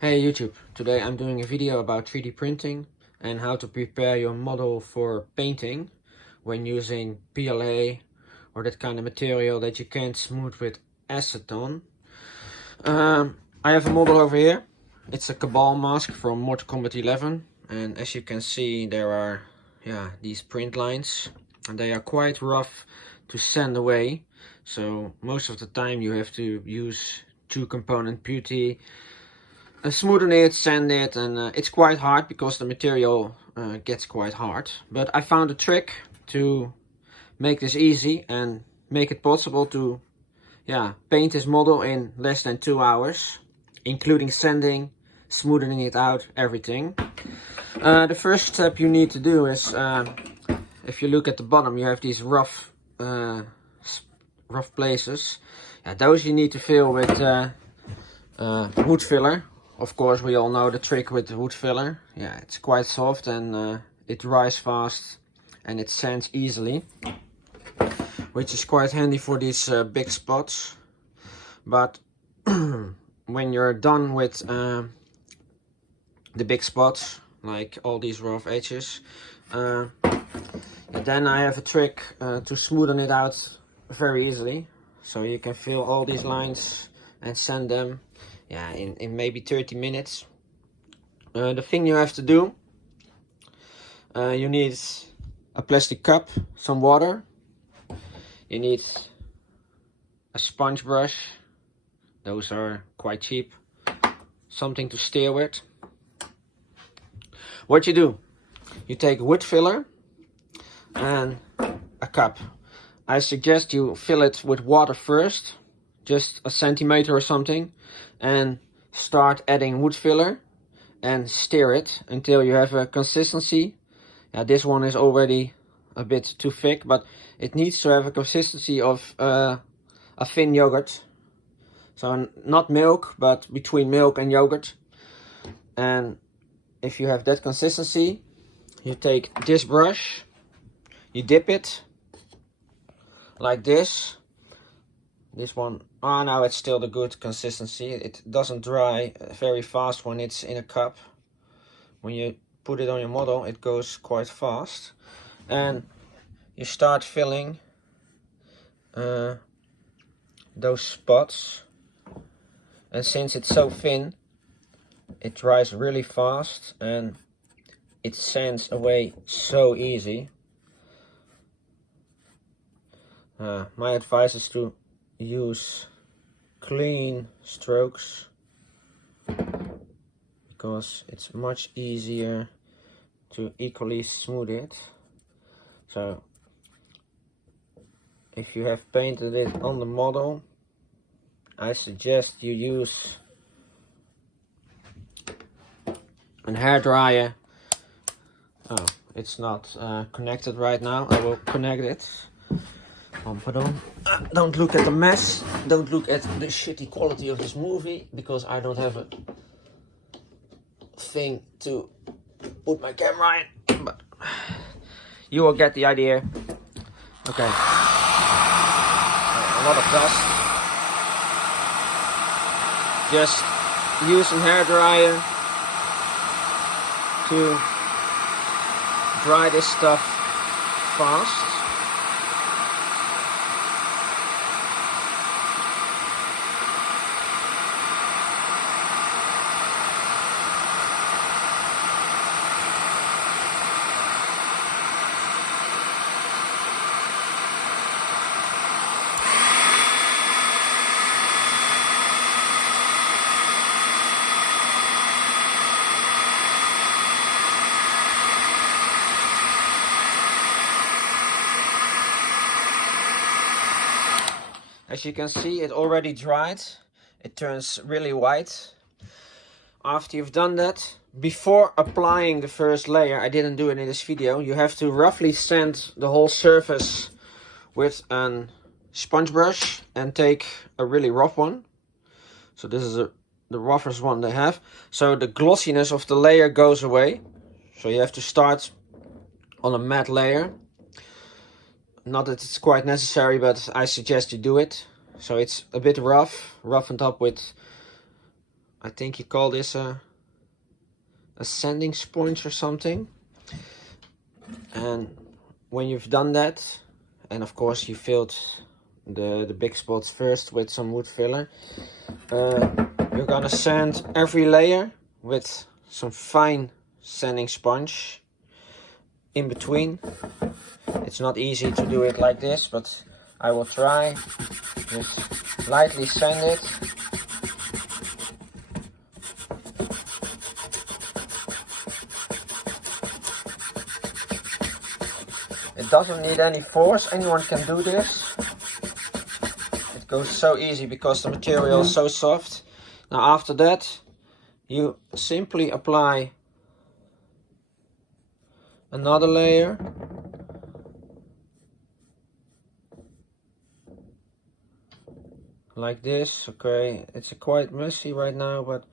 Hey YouTube, today I'm doing a video about 3D printing and how to prepare your model for painting when using PLA or that kind of material that you can't smooth with acetone. I have a model over here. It's a Cabal mask from Mortal Kombat 11, and as you can see there are these print lines and they are quite rough to sand away, so most of the time you have to use two-component putty, smoothen it, sand it, and it's quite hard because the material gets quite hard. But I found a trick to make this easy and make it possible to paint this model in less than 2 hours, including sanding, smoothing it out, everything. The first step you need to do is, if you look at the bottom, you have these rough places. Those you need to fill with wood filler. Of course, we all know the trick with the wood filler. Yeah, it's quite soft and it dries fast and it sands easily, which is quite handy for these big spots. But when you're done with the big spots, like all these rough edges, then I have a trick to smoothen it out very easily. So you can fill all these lines and sand them in maybe 30 minutes. The thing you have to do, you need a plastic cup, some water, you need a sponge brush, those are quite cheap, something to stir with. What you do, you take wood filler and a cup. I suggest you fill it with water first, just a centimeter or something, and start adding wood filler and stir it until you have a consistency. This one is already a bit too thick, but it needs to have a consistency of a thin yogurt. So not milk, but between milk and yogurt. And if you have that consistency, you take this brush, you dip it like this. This one, now it's still the good consistency. It doesn't dry very fast when it's in a cup. When you put it on your model, it goes quite fast. And you start filling those spots. And since it's so thin, it dries really fast and it sands away so easy. My advice is to use clean strokes because it's much easier to equally smooth it. So if you have painted it on the model, I suggest you use a hairdryer. Oh, it's not connected right now. I will connect it. Don't look at the mess, don't look at the shitty quality of this movie, because I don't have a thing to put my camera in, but you will get the idea. Okay, a lot of dust. Just use a hairdryer to dry this stuff fast. As you can see, it already dried. It turns really white. After you've done that, before applying the first layer, I didn't do it in this video, you have to roughly sand the whole surface with a sponge brush and take a really rough one. So this is the roughest one they have. So the glossiness of the layer goes away. So you have to start on a matte layer. Not that it's quite necessary, but I suggest you do it. So it's a bit roughened up with I think you call this a sanding sponge or something. And when you've done that, and of course you filled the big spots first with some wood filler, you're gonna sand every layer with some fine sanding sponge in between. It's not easy to do it like this, but I will try. Just lightly sand it. It doesn't need any force, anyone can do this. It goes so easy because the material is so soft. Now after that, you simply apply another layer. Like this. Okay, it's quite messy right now, but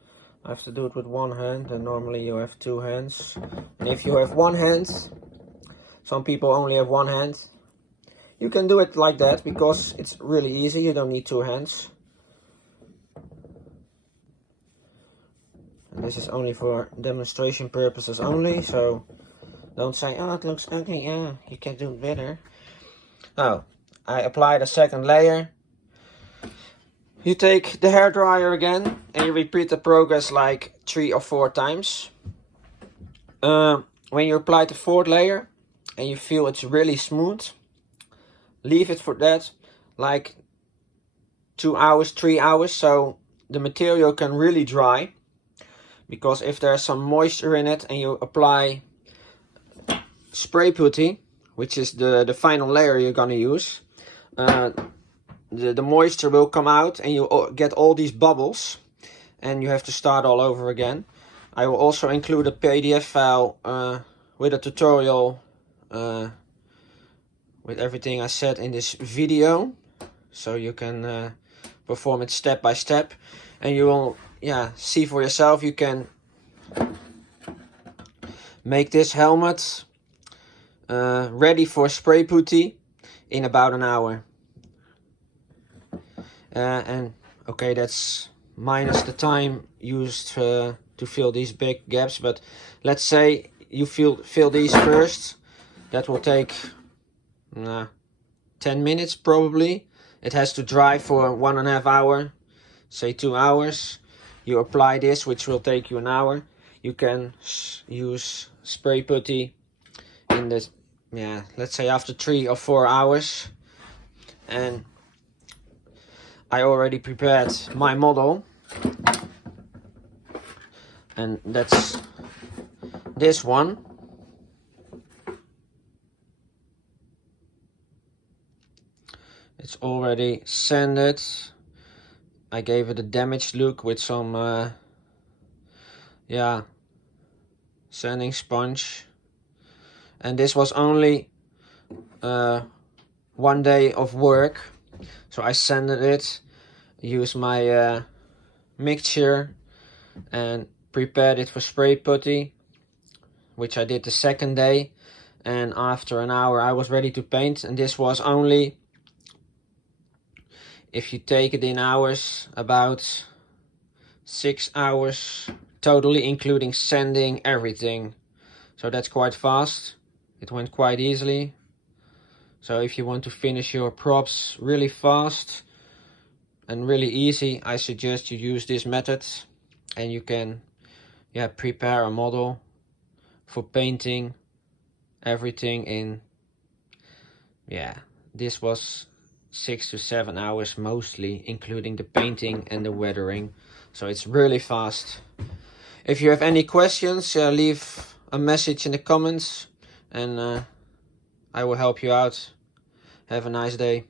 I have to do it with one hand, and normally you have two hands. And if you have one hand, some people only have one hand, you can do it like that because it's really easy. You don't need two hands. And this is only for demonstration purposes only, so don't say, oh, it looks ugly, yeah, you can do it better. Now, I applied a second layer. You take the hairdryer again and you repeat the process like 3 or 4 times. When you apply the fourth layer and you feel it's really smooth, leave it for that like 2 hours, 3 hours, so the material can really dry. Because if there's some moisture in it and you apply spray putty, which is the final layer you're gonna use, the moisture will come out and you get all these bubbles and you have to start all over again. I will also include a PDF file with a tutorial with everything I said in this video, so you can perform it step by step, and you will see for yourself. You can make this helmet ready for spray putty in about an hour. And okay, that's minus the time used to fill these big gaps, but let's say you fill these first. That will take 10 minutes probably. It has to dry for 1.5 hours, say 2 hours. You apply this, which will take you an hour. You can use spray putty in this, let's say after 3 or 4 hours. And I already prepared my model, and that's this one. It's already sanded. I gave it a damaged look with some sanding sponge, and this was only 1 day of work. So I sanded it, used my mixture and prepared it for spray putty, which I did the second day. And after an hour I was ready to paint, and this was only, if you take it in hours, about 6 hours totally, including sanding everything. So that's quite fast. It went quite easily. So if you want to finish your props really fast and really easy, I suggest you use this method, and you can prepare a model for painting everything in, this was 6 to 7 hours mostly, including the painting and the weathering. So it's really fast. If you have any questions, leave a message in the comments, and I will help you out. Have a nice day.